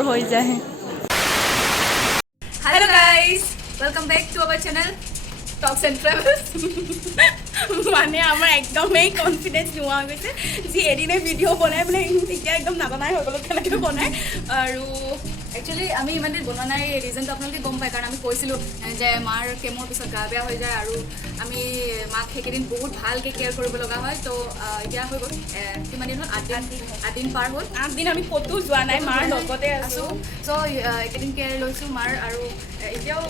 বৰ হৈ যায় Hello guys, welcome back to our channel Talks and Travels. মানে আমাৰ একদমেই কনফিডেন্স নোহোৱা হৈ গৈছে যি এদিনে ভিডিঅ' বনাই মানে এতিয়া একদম নাজানাই হৈ গ'ল কেনেকৈ বনায় আৰু একচুৱেলি আমি ইমান দিন বনোৱা নাই ৰিজনটো আপোনালোকে গম পায় কাৰণ আমি কৈছিলোঁ যে মাৰ কেমৰ পিছত গা বেয়া হৈ যায় আৰু আমি মাক সেইকেইদিন বহুত ভালকৈ কেয়াৰ কৰিব লগা হয় তো এতিয়া হৈ গ'ল কিমান দিন হ'ল 8 দিন পাৰ হ'ল 8 দিন আমি ক'তো যোৱা নাই মাৰ লগতে আছোঁ চ' এইকেইদিন কেয়াৰ লৈছোঁ মাৰ আৰু এতিয়াও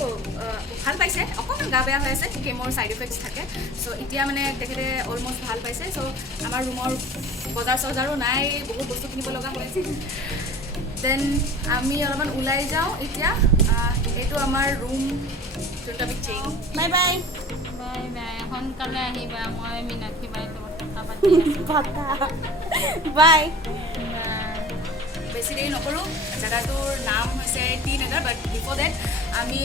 ভাল পাইছে অকণমান গা বেয়া হৈ আছে কেমৰ ছাইড ইফেক্টছ থাকে চ' এতিয়া মানে তেখেতে অলমষ্ট ভাল পাইছে চ' আমাৰ ৰুমৰ বজাৰ চজাৰো নাই বহুত বস্তু কিনিব লগা হৈছে দেন আমি অলপমান ওলাই যাওঁ এতিয়া এইটো আমাৰ ৰুম যোনটো আমি chain bye bye bye bye সোনকালে আহিবা মই মীনাক্ষী বাই লগত কথা পাতি আছোঁ বাই বেছি দেৰি নকৰোঁ জেগাটোৰ নাম হৈছে টি নগৰ বাট বিফৰ ডেট আমি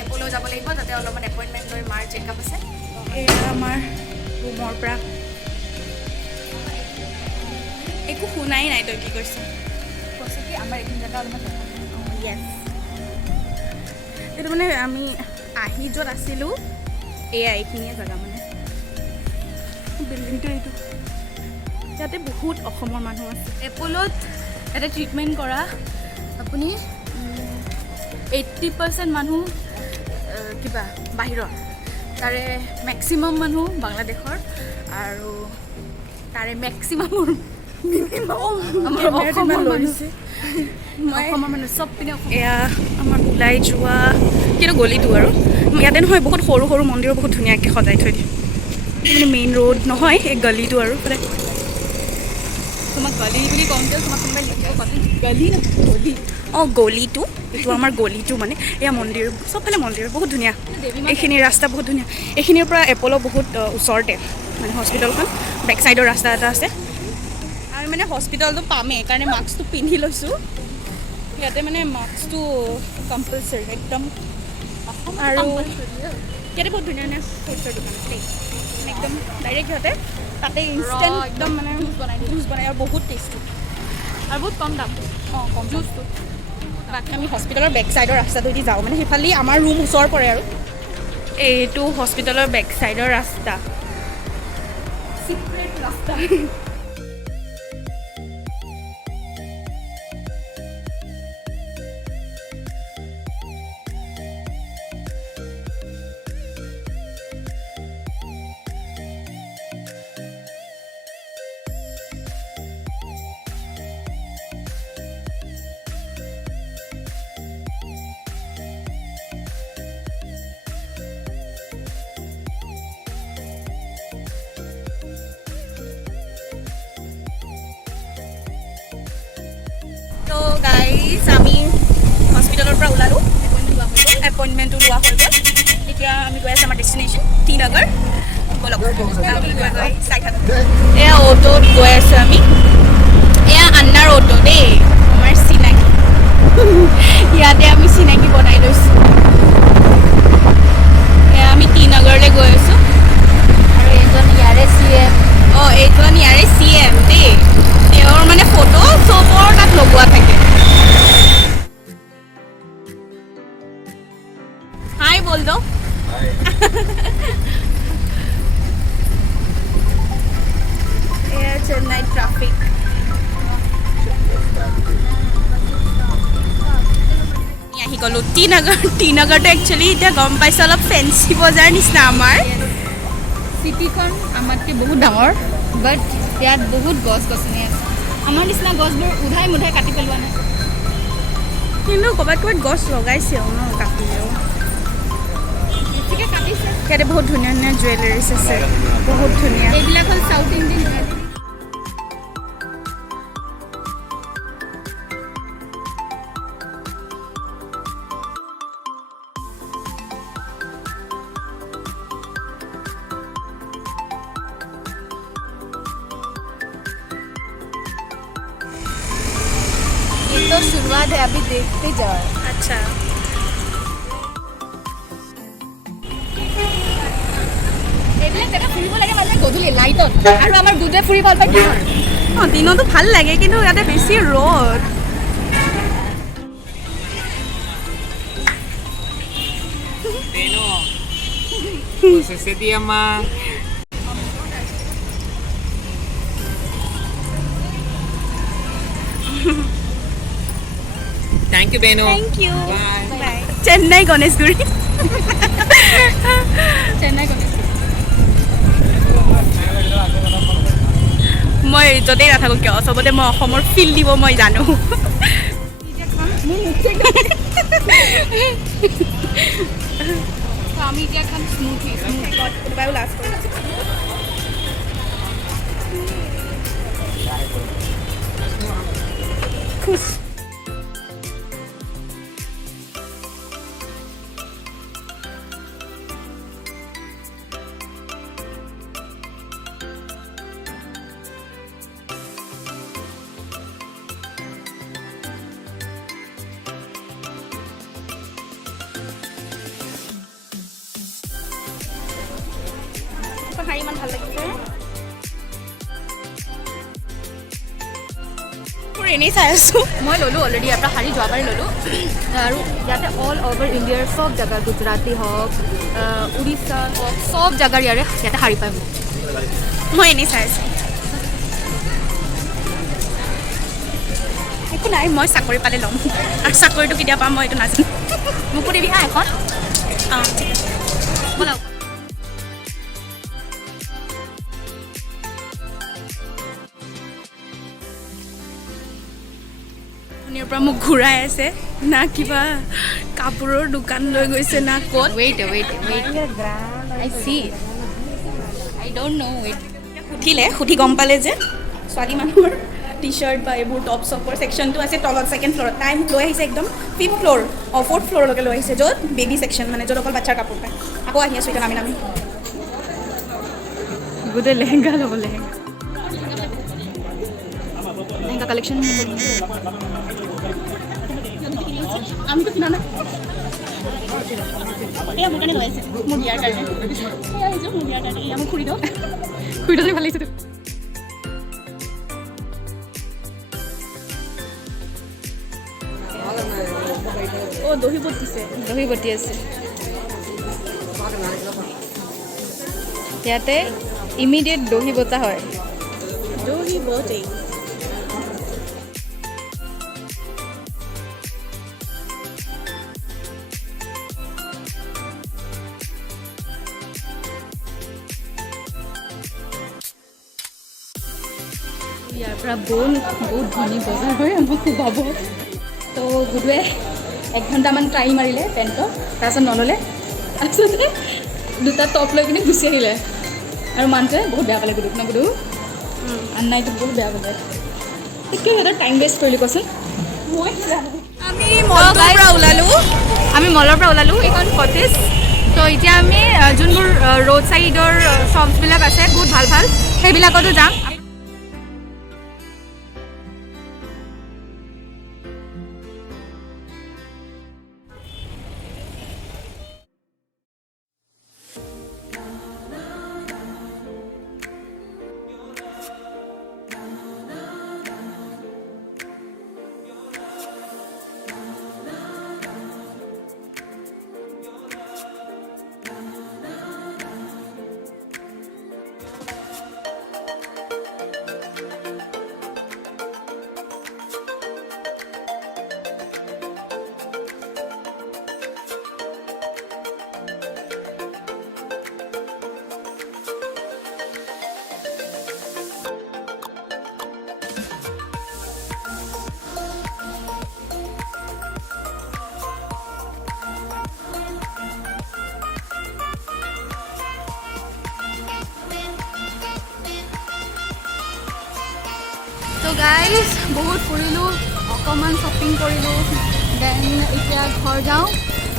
এপলৈ যাব লাগিব তাতে অলপমান এপইণ্টমেণ্ট লৈ মাৰ চেকআপ আছে এয়া আমাৰ ৰুমৰ পৰা একো শুনাই নাই তই কি কৈছ কৈছে কি আমাৰ এইখিনি জেগা অলপমান য়েছ এইটো মানে আমি আহি য'ত আছিলোঁ এয়া এইখিনিয়ে জেগা মানে বিল্ডিংটো এইটো ইয়াতে বহুত অসমৰ মানুহ আছে এপলত এটা ট্ৰিটমেণ্ট কৰা আপুনি 80% মানুহ কিবা বাহিৰৰ তাৰে মেক্সিমাম মানুহ বাংলাদেশৰ আৰু তাৰে মেক্সিমামৰ অসমৰ মানুহ চব পিনে এয়া আমাৰ ওলাই যোৱা কিন্তু গলিটো আৰু ইয়াতে নহয় বহুত সৰু সৰু মন্দিৰো বহুত ধুনীয়াকৈ সজাই থৈ দিয়ে মানে মেইন ৰোড নহয় এই গলিটো আৰু মানে তোমাক গলি বুলি কওঁতে তোমাক কোনোবাই লিখিব কথা গলি গলি অঁ গলিটো এইটো আমাৰ গলিটো মানে এয়া মন্দিৰ চবফালে মন্দিৰ বহুত ধুনীয়া এইখিনি ৰাস্তা বহুত ধুনীয়া এইখিনিৰ পৰা এপল' বহুত ওচৰতে মানে হস্পিটেলখন বেক চাইডৰ ৰাস্তা এটা আছে আমি মানে হস্পিটেলটো পামেই কাৰণে মাস্কটো পিন্ধি লৈছোঁ ইয়াতে মানে মাস্কটো কম্পালচৰি একদম আৰু ইয়াতে বহুত ধুনীয়া ধুনীয়া ফ্ৰুটছৰ দোকান আছে দেই একদম ডাইৰেক্ট সিহঁতে তাতে ইনষ্টেণ্ট একদম মানে জুচ বনাই আৰু বহুত টেষ্টি আৰু বহুত কম দাম অঁ কম জুচটো বাকী আমি হস্পিটেলৰ বেক চাইডৰ ৰাস্তাটোদি যাওঁ মানে সেইফালে আমাৰ ৰুম ওচৰ পৰে আৰু এইটো হস্পিটেলৰ বেক চাইডৰ ৰাস্তা চিক্ৰেট ৰাস্তা তো গাইজ আমি হস্পিটেলৰ পৰা ওলালোঁ এপইণ্টমেণ্টটো লোৱা হৈ গ'ল এতিয়া আমি গৈ আছোঁ আমাৰ ডেষ্টিনেশ্যন টি নগৰ এয়া অ'টোত গৈ আছোঁ আমি এয়া আন্নাৰ অ'টো দেই আমাৰ চিনাকি ইয়াতে আমি চিনাকি বনাই লৈছোঁ এয়া আমি টি নগৰলৈ গৈ আছোঁ আৰু এইজন ইয়াৰে CM অঁ এইজন ইয়াৰে CM দেই তেওঁৰ মানে ফটো চবৰ তাত লগোৱা থাকে হাই বল দো এয়া চেন্নাই ট্ৰাফিক আহি গ'লোঁ টি নগৰটো একচুৱেলি এতিয়া গম পাইছোঁ অলপ ফেঞ্চি বজাৰ নিচিনা আমাৰ চিটিখন আমাতকৈ বহুত ডাঙৰ বাট ইয়াত বহুত গছ গছনি আছে আমাৰ নিচিনা গছবোৰ উধাই মুধাই কাটি পেলোৱা নাই কিন্তু ক'ৰবাত ক'ৰবাত গছ লগাইছেও ন কাটিলেও বেছিকৈ কাটিছে ইয়াতে বহুত ধুনীয়া ধুনীয়া জুৱেলাৰিজ আছে বহুত ধুনীয়া এইবিলাক হ'ল চাউথ ইণ্ডিয়ান तो शुरुआत है अभी देखते जाओ আচ্ছা এইবিলাক জেগা ফুৰিব লাগে মানে গধূলি লাইটত আৰু আমাৰ দুটাই ফুৰি ভাল পায় অঁ দিনতো ভাল লাগে কিন্তু ইয়াতে বেছি ৰ'দ Pues ese día más. Thank you, Beno. Thank you. Bye. Bye. Chennai Ganeshguri. Chennai Ganesh মই য'তেই নাথাকোঁ কিয় চবতে মই অসমৰ ফিল দিব মই জানো আমি এতিয়া খাম স্মুথি কোনোবাইও লাষ্ট কৰি খুচ শাৰী ইমান ভাল লাগিছে মোৰ এনেই চাই আছোঁ মই ল'লোঁ অলৰেডি ইয়াৰ পৰা শাৰী যোৱাবাৰে ল'লোঁ আৰু ইয়াতে অল অভাৰ ইণ্ডিয়াৰ চব জেগা গুজৰাটী হওক উৰিষ্যা হওক চব জেগাৰ ইয়াতে শাৰী পায় মই এনেই চাই আছোঁ একো নাই মই চাকৰি পালে ল'ম আৰু চাকৰিটো কেতিয়া পাম মই এইটো নাজানো মোকো দিবি হা এখন অঁ ঠিক আছে ব'লক ধুনীয়াৰ পৰা মোক ঘূৰাই আছে না কিবা কাপোৰৰ দোকান লৈ গৈছে না ক'ত wait I see I don't know' wait সুধি গম পালে যে ছোৱালী মানুহৰ টি চাৰ্ট বা এইবোৰ টপ চপৰ ছেকশ্যনটো আছে তলত ছেকেণ্ড ফ্ল'ৰত তাই মোক লৈ আহিছে একদম 5th ফ্ল'ৰ 4th ফ্ল'ৰলৈকে লৈ আহিছে য'ত বেবী ছেকশ্যন মানে য'ত অকল বাচ্ছাৰ কাপোৰ পায় আকৌ আহি আছোঁ এতিয়া নামি গোটেই লেহেংগা ল'ব লেহেংগা লেহেংগা কালেকশ্যন আমিতো কিনা নাই এয়া মোৰ কাৰণে লৈ আছে মোৰ বিয়াৰ কাৰণে এয়া আহিছোঁ মোৰ বিয়াৰ কাৰণে এয়া মোক খুৰি দিওঁ খুৰীডালে ভাল লাগিছে অঁ দহি বট দিছে দহি বটি আছে ইয়াতে ইমিডিয়েট দহি বটা হয় দহি বটেই ইয়াৰ পৰা বহুত ধনী বজাৰ হয় আমাক খুৱাব তো গুডুৱে 1 ঘণ্টামান ট্ৰাই মাৰিলে পেণ্টত তাৰপিছত নল'লে তাৰপিছতে দুটা টপ লৈ কিনে গুচি আহিলে আৰু মানুহটোৱে বহুত বেয়া পালে গুডুক ন গুডু আন্নাইটোক বহুত বেয়া পালে কিয় সিহঁতৰ টাইম ৱেষ্ট কৰিলি কচোন আমি মলৰ পৰা ওলালোঁ এইখন কটেজ তো এতিয়া আমি যোনবোৰ ৰোড ছাইডৰ শ্বপছবিলাক আছে বহুত ভাল ভাল সেইবিলাকতো যাম তো গাইজ বহুত ফুৰিলোঁ অকণমান শ্বপিং কৰিলোঁ দেন এতিয়া ঘৰ যাওঁ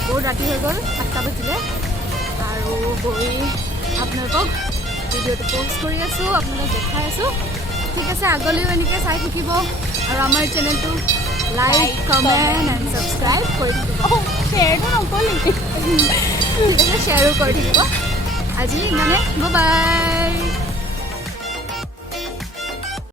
বহুত ৰাতি হৈ গ'ল 7টা বাজিলে আৰু গৈ আপোনালোকক ভিডিঅ'টো পষ্ট কৰি আছোঁ আপোনালোকক দেখাই আছোঁ ঠিক আছে আগলৈও এনেকৈ চাই থাকিব আৰু আমাৰ চেনেলটো লাইক কমেণ্ট এণ্ড ছাবস্ক্ৰাইব কৰি থাকিব শ্বেয়াৰটো নকৰিলি ঠিক আছে শ্বেয়াৰো কৰি থাকিব আজি ইমানে বাই বাই